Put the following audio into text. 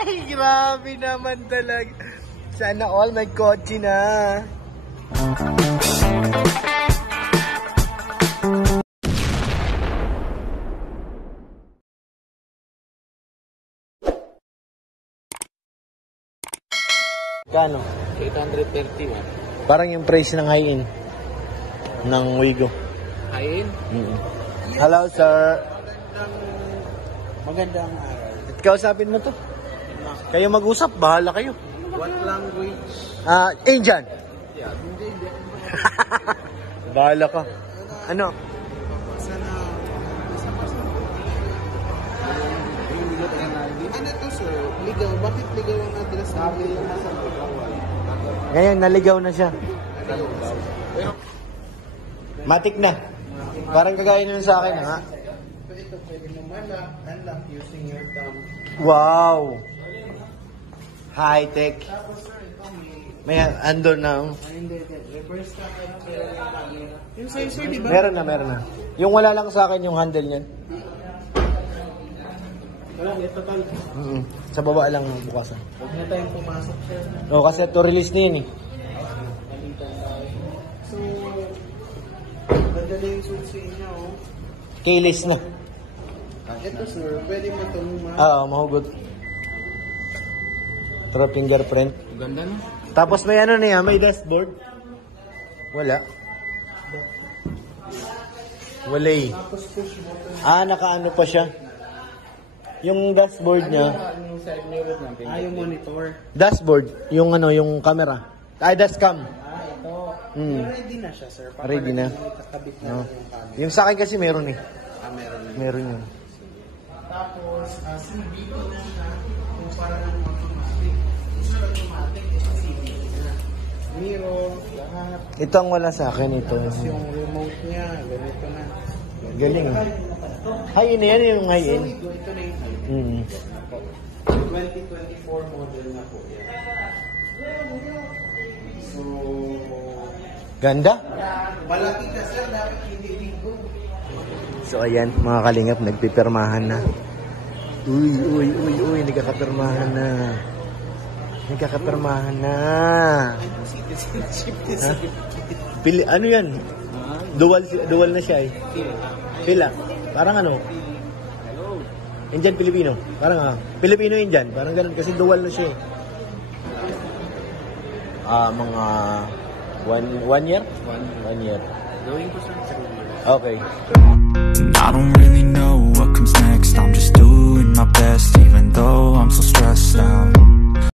Ay, grabe naman talaga. Sana all may kotse na. Kano? 831. Parang yung price ng high-end ng Wigo. High-end? Hello, sir. Magandang araw. At kausapin mo to. Kayo mag-usap, bahala kayo. What language? Indian. Yeah, hindi. Bahala ka. Ano? Sana. Ano to, sir? Ligaw. Bakit ligaw ang address natin? Ngayon, naligaw na siya. Matik na. Parang kagaya nun sa akin, ha? Ito, pwede mo unlock using your thumb. Wow! High-tech. Tapos, sir, ito May andor na. hindi. Reverse ka kayo pero yung camera. Yung sensor, di ba? Meron na. Yung wala lang sa akin yung handle niyan. Wala, total. Sa baba lang bukasan. Huwag na tayong pumasok, sir. O, kasi to release na yun eh. So, ganda na yung suit sa inyo, oh. Keyless na. Ito, sir, pwede mo ito Oo, mahugot. Pero fingerprint. Ganda na. Tapos may ano na yan, may dashboard. Wala. Wala eh. Tapos push button. Nakaano pa siya. Yung dashboard niya. Yung side mirror natin. Yung monitor. Dashboard, yung ano, yung camera. Dashcam. Ito. Ready na siya, sir. Ready na. Kakabit na No. yung camera. Yung sa akin kasi meron eh. Meron na. Meron yun. Tapos, CVT na siya. Kung para ng automatic. Gusto na automatic, ito CVT na. Mirror, lahat. Ito ang wala sa akin, ito. Tapos yung remote niya, ganito na. Galing. High-end yan, yung high-end. So, ito na yung 2024 model na po yan. So, Ganda. malaki ka, sir, dapat hindi ligo. So ayan, mga kalingap, nagpipirmahan na. Uy, nagkakapirmahan na. Nagkakapirmahan na. Citizenship. Ano yan? Dual na siya eh. Pila. Parang ano? Indian, Pilipino. Parang Pilipino-Indian. Parang ganun kasi dual na siya eh. Mga one year? One year. Gawin ko sa Okay. I don't really know what comes next. I'm just doing my best, even though I'm so stressed.